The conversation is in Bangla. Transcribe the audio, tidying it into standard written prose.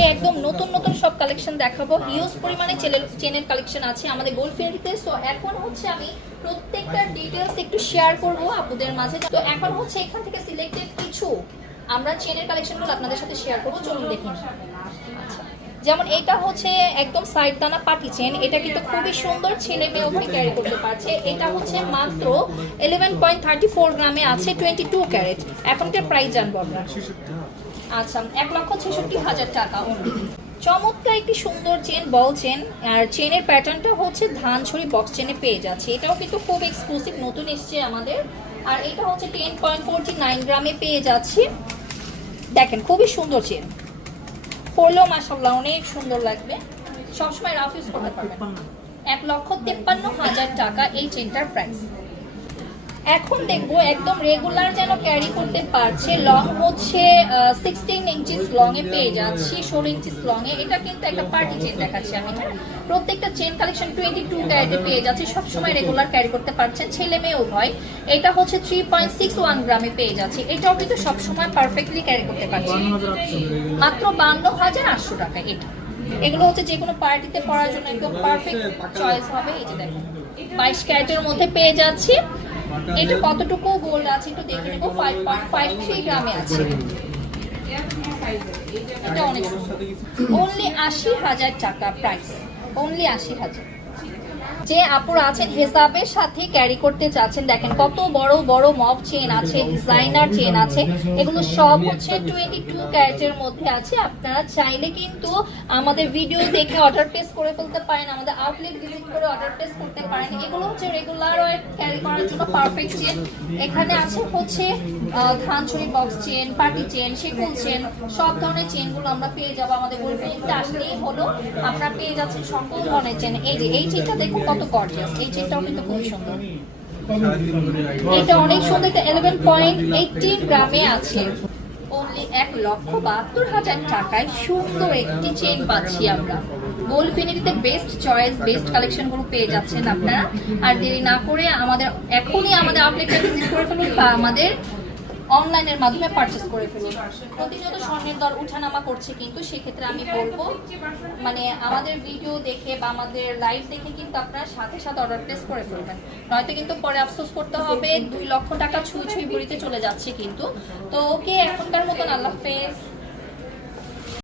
আজকে একদম নতুন নতুন সব কালেকশন দেখাবো। হিউজ পরিমাণে চেনের কালেকশন আছে আমাদের গোল্ড ফেয়ারিতে। সো এখন হচ্ছে আমি প্রত্যেকটা ডিটেলস একটু শেয়ার করব আপনাদের মাঝে। তো এখন হচ্ছে এখান থেকে সিলেক্টেড কিছু আমরা চেনের কালেকশনগুলো আপনাদের সাথে শেয়ার করবো, চলুন দেখুন। যেমন এটা হচ্ছে একদম সাইড দানা পাটি চেন, এটা কিন্তু খুবই সুন্দর, ছেলে মেয়ে উভয় ক্যারি করতে পারছে। এটা হচ্ছে মাত্র 11.34 গ্রামে আছে, 22 ক্যারেট। এখন এটার প্রাইস জানবো আমরা। আচ্ছা, 1,66,000 টাকা। চমৎকার একটি সুন্দর চেন, বল চেন, আর চেনের প্যাটার্নটা হচ্ছে ধানছড়ি বক্স চেনে পেয়ে যাচ্ছে। এটাও কিন্তু খুব এক্সক্লুসিভ, নতুন এসছে আমাদের। আর এটা হচ্ছে 10.49 গ্রামে পেয়ে যাচ্ছি। দেখেন খুবই সুন্দর চেন, পরলেও মাশাআল্লাহ অনেক সুন্দর লাগবে, সবসময় রাফ ইউজ করতে পারবেন। 1,53,000 টাকা এই চেনটার প্রাইস। এখন দেখবো একদম রেগুলার যেন ক্যারি করতে পারছে, লং হচ্ছে 16 ইঞ্চিস লং এ পেয়ে যাচ্ছি, 16 ইঞ্চিস লং এ। এটা কিন্তু একটা পার্টি চেন দেখাচ্ছি আমি। প্রত্যেকটা চেন কালেকশন 22 ক্যারেটে পেয়ে যাচ্ছে, সবসময় রেগুলার ক্যারি করতে পারছেন, ছেলে মেয়ে উভয়। এটা হচ্ছে 3.61 গ্রামে পেয়ে যাচ্ছে। এটাও কিন্তু সবসময় পারফেক্টলি ক্যারি করতে পারছে, মাত্র 52,800 টাকা। এটা এগুলো হচ্ছে যে কোনো পার্টিতে পরার জন্য একদম পারফেক্ট চয়েস হবে। এই যে দেখুন 22 ক্যারেটের মধ্যে পেয়ে যাচ্ছি। এটা কতটুকু গোল্ড আছে একটু দেখে নেব। 5.53 গ্রামে আছে। এটা অনেক অনলি 80,000 টাকা প্রাইস, অনলি 80,000। যে আপুরা আছেন হেজাবের সাথে ক্যারি করতে চাচ্ছেন, দেখেন কত বড় বড় মব চেন আছে, ডিজাইনার চেন আছে। এগুলো সব হচ্ছে 22 ক্যারেটের মধ্যে আছে। আপনারা চাইলে কিন্তু আমাদের ভিডিও দেখে অর্ডার প্লেস করে ফেলতে পারেন, আমাদের আউটলেট ভিজিট করে অর্ডার প্লেস করতে পারেন। এগুলো হচ্ছে রেগুলার ক্যারি করার জন্য পারফেক্ট চেন। এখানে আছে হচ্ছে ধানছড়ি বক্স চেন, পার্টি চেন, শিকল চেন, সব ধরনের চেনগুলো আমরা পেয়ে যাবো। আমাদের গোল্ডফিনিতে আসলেই হলো আপনারা পেয়ে যাচ্ছেন সকল ধরনের চেন। এই যে এই চেনটা দেখুন কত গর্জিয়াস, এই চেনটাও কিন্তু খুব সুন্দর। এটা অনেক সুন্দর, এটা 11.18 গ্রামে আছে। অনলি 1,72,000 টাকায় সুন্দর একটি চেন পাচ্ছি আমরা। গোল্ডফিনিতে বেস্ট চয়েস, বেস্ট কালেকশন গুলো পেয়ে যাচ্ছেন আপনারা। আর দেরি না করে এখনই আমাদের আউটলেটে ভিজিট করে ফেলুন বা আমাদের অনলাইনের মাধ্যমে পারচেজ করে ফেলুন। প্রতিনিয়ত স্বর্ণের দর উঠানামা করছে, কিন্তু সেক্ষেত্রে আমি বলবো মানে আমাদের ভিডিও দেখে বা আমাদের লাইভ দেখে কিন্তু আপনারা সাথে সাথে অর্ডার প্লেস করে ফেলবেন, নয়তো কিন্তু পরে আফসোস করতে হবে। 2 লক্ষ টাকা ছুঁই ছুঁই বুড়িতে চলে যাচ্ছে কিন্তু। তো ওকে, এখনকার মতন আল্লাহ হাফেজ।